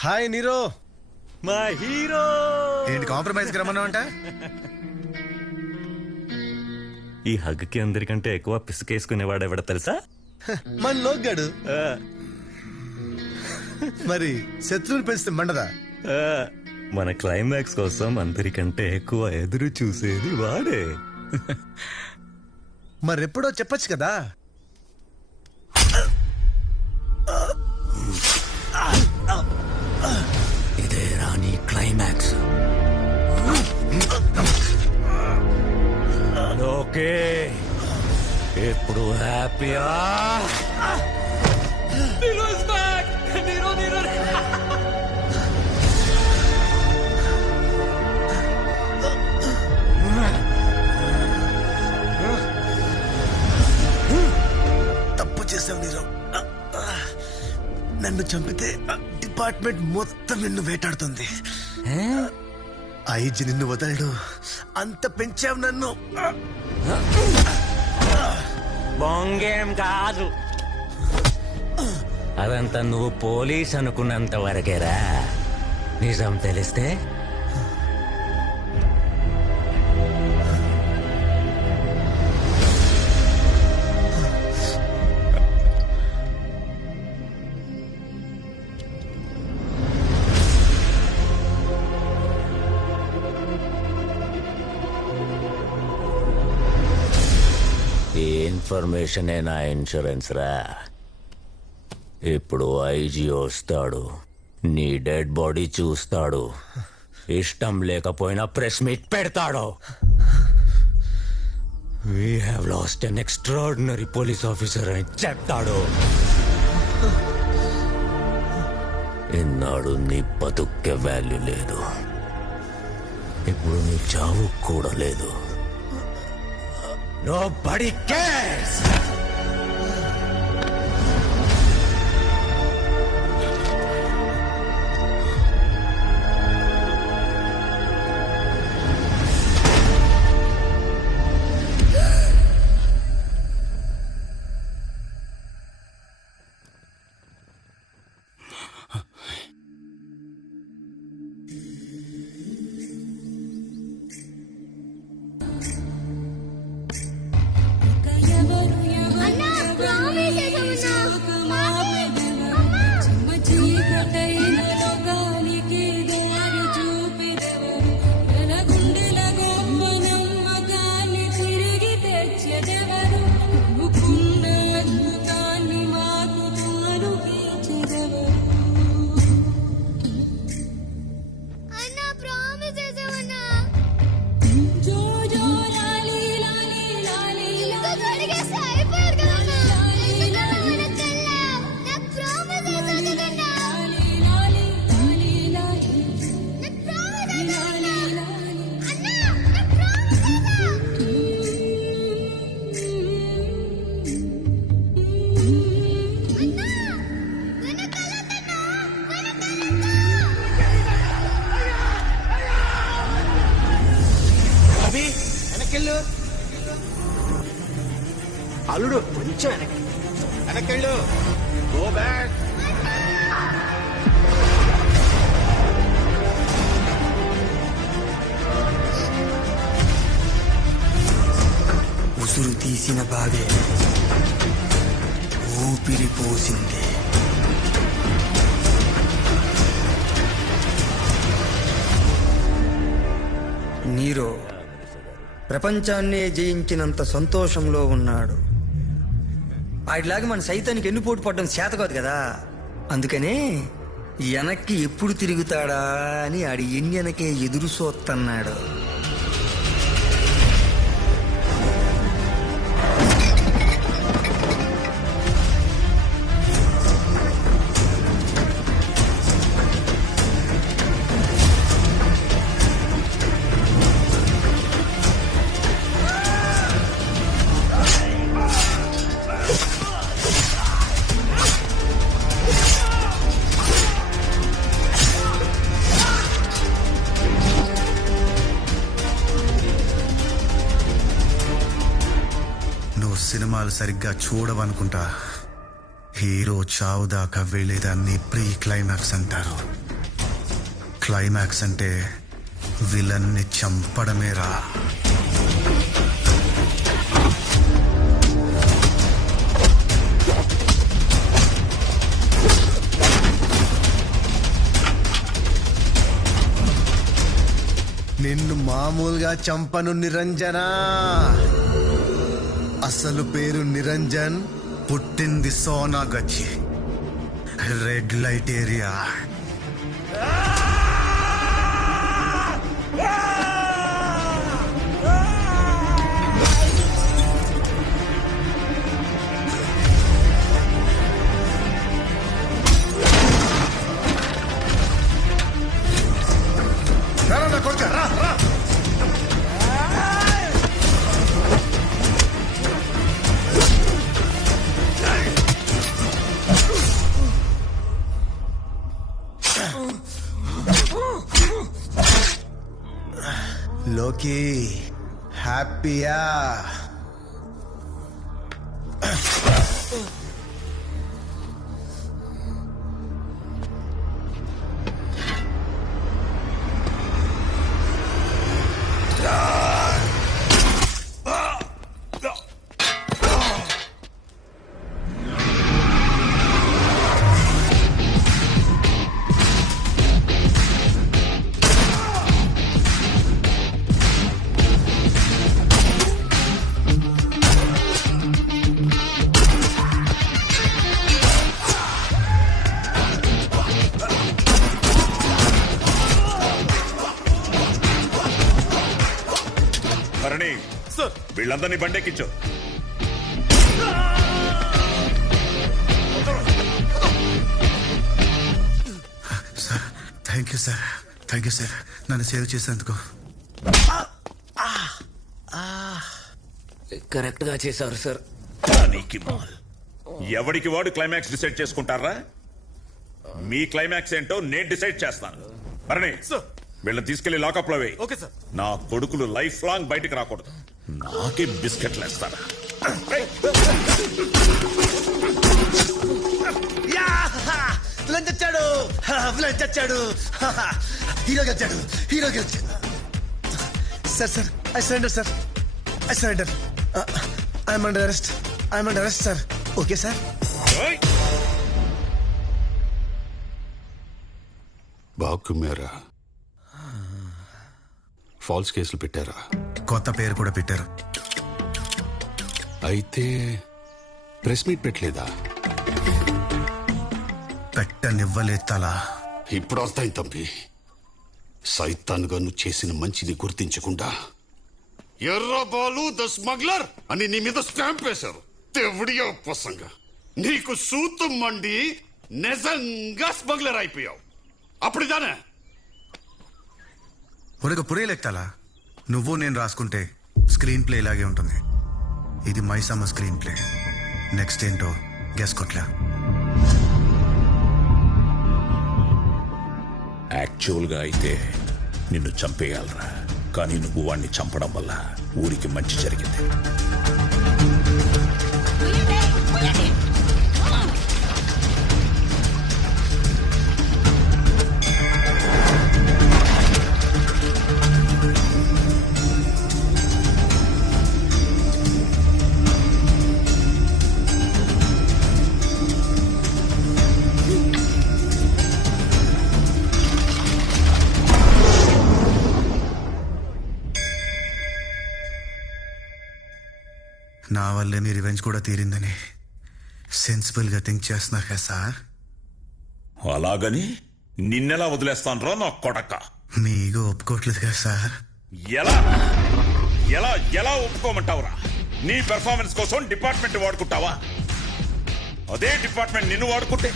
Hi నీరో. మా hero. ఏంటి కాంప్రమైజ్ రమ్మన్నావు అంట? ఈ హగ్కి అందరికంటే ఎక్కువ పిసుకేసుకునేవాడు ఎవడ తెలుసా? మన లోగ్గాడు. మరి శత్రువుని పెంచితే మండదా? మన క్లైమాక్స్ కోసం అందరికంటే ఎక్కువ ఎదురు చూసేది వాడే. మరెప్పుడో చెప్పొచ్చు కదా. ఇదే రాని క్లైమాక్స్. ఓకే, ఇప్పుడు హ్యాపీయా? తప్పు చేసావు నీరో. నన్ను చంపితే డిపార్ట్మెంట్ మొత్తం నిన్ను వేటాడుతుంది. ఐజీ నిన్ను వదలడు. అంత పెంచావు నన్ను. బొంగేం కాదు, అదంతా నువ్వు పోలీస్ అనుకున్నంత వరకేరా. నిజం తెలిస్తే ఈ ఇన్ఫర్మేషనే నా ఇన్సూరెన్స్ రా. ఇప్పుడు ఐజీ వస్తాడు, నీ డెడ్ బాడీ చూస్తాడు, ఇష్టం లేకపోయినా ప్రెస్ మీట్ పెడతాడు. We have lost an extraordinary police officer అని చెప్తాడు. ఇన్నాడు నీ బతుక్కే వాల్యూ లేదు, ఇప్పుడు నీ చావు కూడా లేదు. Nobody cares! అల్లుడు కొంచెం వెనక్కెళ్ళు. Go back. ఉసురు తీసిన బాగే ఊపిరి పోసింది. నీరో ప్రపంచాన్నే జయించినంత సంతోషంలో ఉన్నాడు. వాడిలాగా మన సైతానికి ఎన్నుపోటు పడడం చేత కాదు కదా. అందుకనే వెనక్కి ఎప్పుడు తిరుగుతాడా అని ఆడి ఎన్నెనకే ఎదురు సోత్తన్నాడు. సినిమాలు సరిగ్గా చూడవనుకుంటా. హీరో చావు దాకా వెళ్ళేదాన్ని ప్రీ క్లైమాక్స్ అంటారు. క్లైమాక్స్ అంటే విలన్ని చంపడమేరా. నిన్ను మామూలుగా చంపను నిరంజన. అసలు పేరు నిరంజన్, పుట్టింది సోనాగచ్చి, రెడ్ లైట్ ఏరియా. లోకి హ్యాపీయా? భరణి, వీళ్ళందరినీ బండెక్కించు. Thank you sir, thank you sir, నన్ను సేవ్ చేసేందుకు. కరెక్ట్ గా చేశారు సార్. నీకి మాల్. ఎవడికి వాడు క్లైమాక్స్ డిసైడ్ చేసుకుంటారా? మీ క్లైమాక్స్ ఏంటో నేను డిసైడ్ చేస్తాను. భరణి, వీళ్ళని తీసుకెళ్లి లాకప్ లో వేయి. Okay sir. నా కొడుకులు లైఫ్ లాంగ్ బయటికి రాకూడదు. నాకే బిస్కెట్లు వేస్తారా? విలన్ చచ్చాడు, విలన్ చచ్చాడు, హీరో గెలిచాడు, హీరో గెలిచాడు. Sir sir, I surrender sir, I surrender. I'm under arrest, I'm under arrest sir. Okay sir. బాకు మేరా ఫాల్స్ కేసులు పెట్టారా? కొత్త పేరు కూడా పెట్టారు. అయితే ప్రెస్ మీట్ పెట్టలేదా? పెట్టనివ్వలేదు తలా. ఇప్పుడు వస్తాయి తంపి. సైతాన్గా నువ్వు చేసిన మంచిని గుర్తించకుండా ఎర్రబాలు ద స్మగ్లర్ అని నీ మీద స్టాంప్ వేశారు. తెవడియో పసంగా నీకు సూతు మండి నిజంగా స్మగ్లర్ అయిపోయావు. అప్పుడుదానే ఉనకు పురేలెక్తాలా. నువ్వు నేను రాసుకుంటే స్క్రీన్ ప్లే ఇలాగే ఉంటుంది. ఇది మైసమ్మ స్క్రీన్ ప్లే. నెక్స్ట్ ఏంటో గెస్ కొట్లా. యాక్చువల్ గా అయితే నిన్ను చంపేయాలరా, కానీ నువ్వు వాణ్ణి చంపడం వల్ల ఊరికి మంచి జరిగింది. నా వల్లే మీ రివెంజ్ కూడా తీరిందని సెన్సిబుల్ గా థింక్ చేస్తున్నారు కదా సార్. అలాగని నిన్నెలా వదిలేస్తాను రా నా కొడక. మీ ఈగో ఒప్పుకోవట్లేదు కదా సార్. ఎలా ఎలా ఎలా ఒప్పుకోమంటావురా? నీ పెర్ఫార్మెన్స్ కోసం డిపార్ట్మెంట్ వాడుకుంటావా? అదే డిపార్ట్మెంట్ నిన్ను వాడుకుంటే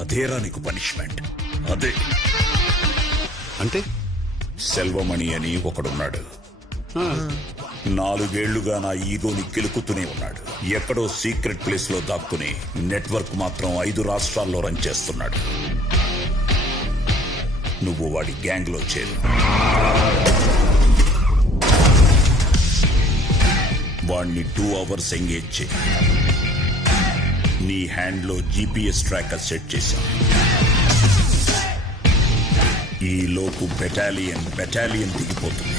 అదేరా నీకు పనిష్మెంట్. అదే అంటే సెల్వమణి అని ఒకడున్నాడు. 4 ఏళ్లుగా నా ఈగోని కిలుకుతూనే ఉన్నాడు. ఎక్కడో సీక్రెట్ ప్లేస్ లో దాక్కుని నెట్వర్క్ మాత్రం 5 రాష్ట్రాల్లో రన్ చేస్తున్నాడు. నువ్వు వాడి గ్యాంగ్ లో చేరు. వాణ్ణి 2 hours ఎంగేజ్ చేయి. నీ హ్యాండ్లో GPS ట్రాకర్ సెట్ చేశా. ఈ లోపు బెటాలియన్ దిగిపోతుంది.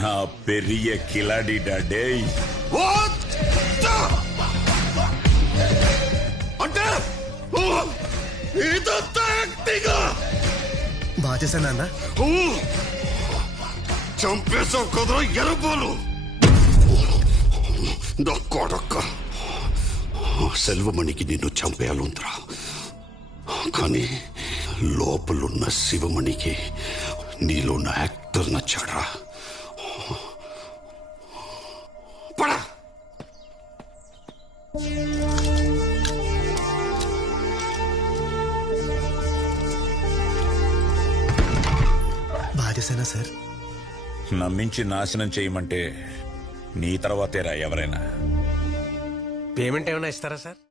నా పెరియ కిలాడి డాడే. What? అంటే ఇదంతా యాక్టింగా? బాగా చేశాను నాన్న. చంపేశావు కదరా ఎరబాలు. నా కొడక్క సెల్వమణికి నిన్ను చంపేయాలంతరా, కానీ లోపలున్న శివమణికి నీలో ఉన్న యాక్టర్ నచ్చాడ్రా. పడా బాగా చేశానా సార్? నమ్మించి నాశనం చేయమంటే నీ తర్వాతేరా ఎవరైనా. పేమెంట్ ఏమైనా ఇస్తారా సార్?